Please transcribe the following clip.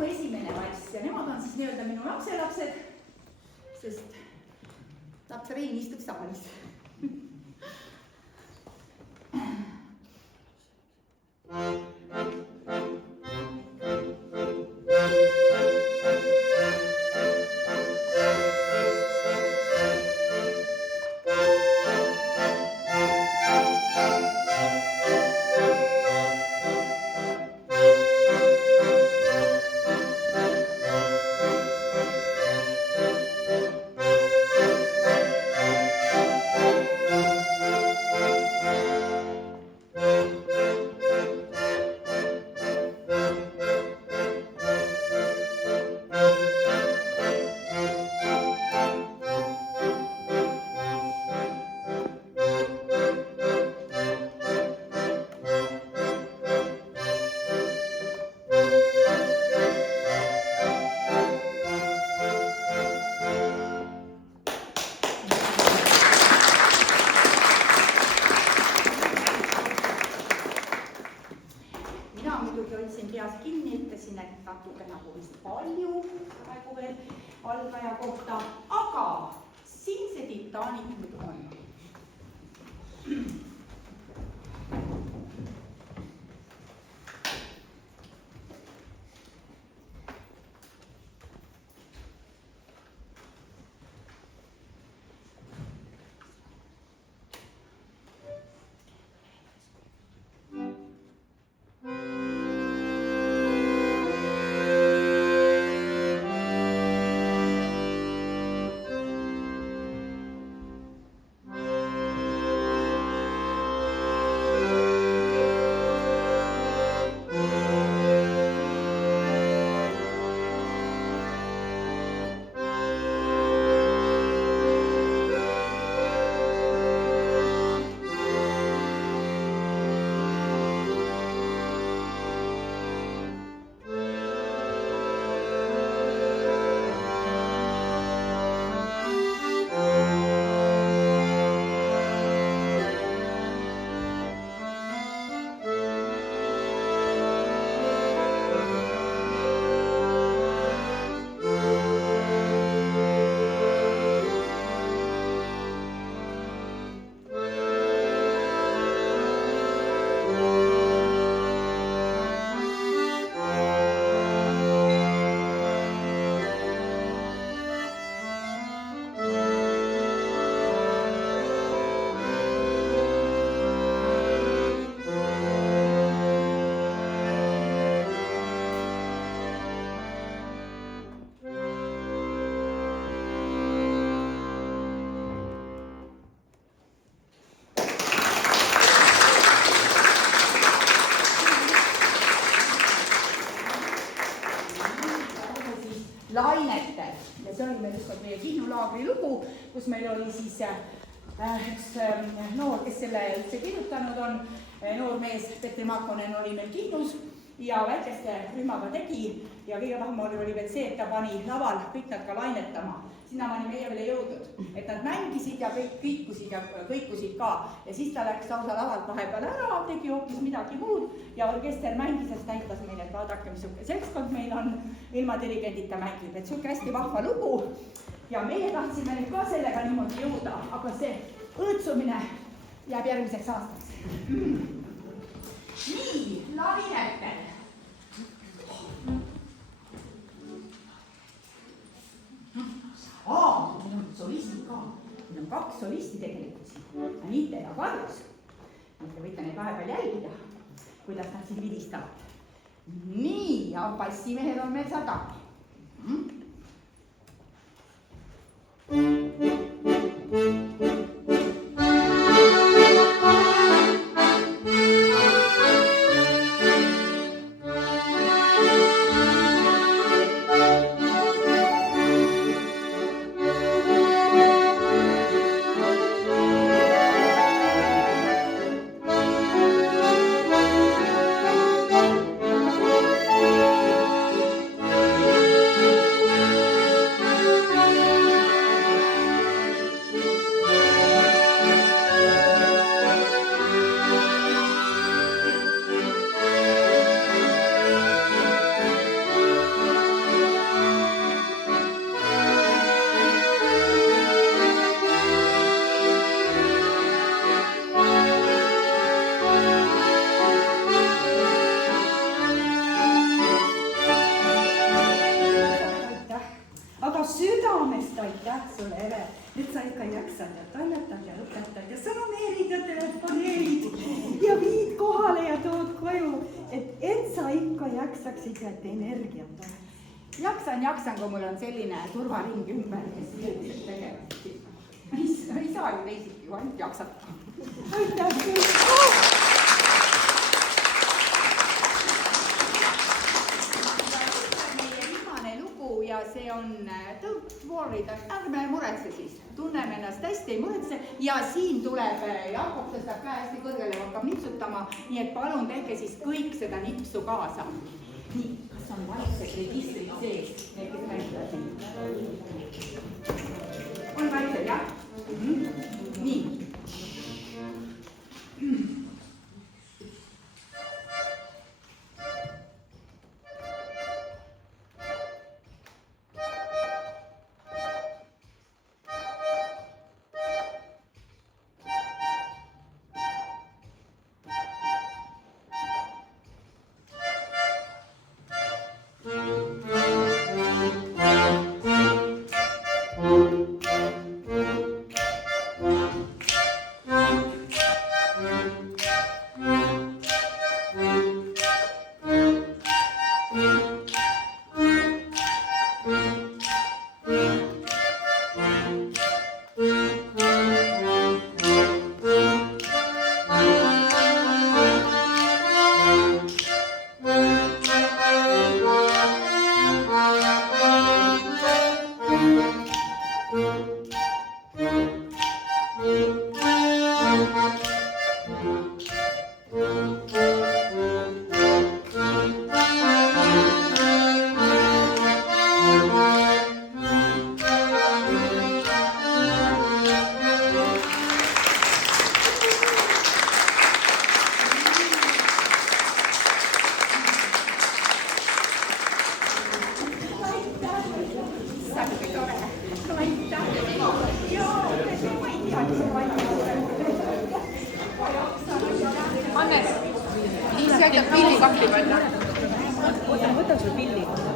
lugu esimene vass ja nemad on siis nii-öelda minu lapselapsed, sest laps Rein istub saalis. algaja kohta, aga siin see Titanic nüüd on. Lainetel ja see oli meil ükskord meie Kihnu laagri lugu, kus meil oli siis üks noor, kes selle üldse kirjutanud on, noor mees Petri Maakonen oli meil Kihnus ja väikeste rühmaga tegi ja kõige vahvam oli veel see, et ta pani laval kõik nad ka lainetama. Sinnamaani meie veel ei jõudnud, et nad mängisid ja kõik kõikusid ka ja siis ta läks lausa lavalt vahepeal ära, tegi hoopis midagi muud ja orkester mängis ja näitas meile, et vaadake, mis seltskond meil on, ilma dirigendita mängib, et siuke hästi vahva lugu ja meie tahtsime nüüd ka sellega niimoodi jõuda, aga see õõtsumine jääb järgmiseks aastaks. Nii, lainetel. Meil on solistid ka, meil on kaks solisti tegelikult siin, Anite ja Karus. Te võite neid vahepeal jälgida, kuidas nad siin vilistavad. Nii, ja bassimehed on meil seal taga. ikka jaksaksite, et energiat oleks? Jaksan, kui mul on selline turvaring ümber, kes jõudsed tegevad. Ei saa ju teisiti ju ainult jaksata. Aitäh küll! Meie viimane lugu ja see on Don't worry, ärme muretse siis. Tunneme ennast hästi, ei muretse ja siin tuleb Jakob tõstab käe hästi kõrgele ja hakkab nipsutama, nii et palun tehke siis kõik seda nipsu kaasa. Nii, kas on vaiksed registrid sees? Need, kes mängivad siin. On vaiksed, jah? Nii. Annes, siis jätab pilli kakli panna. Võta sul pilli.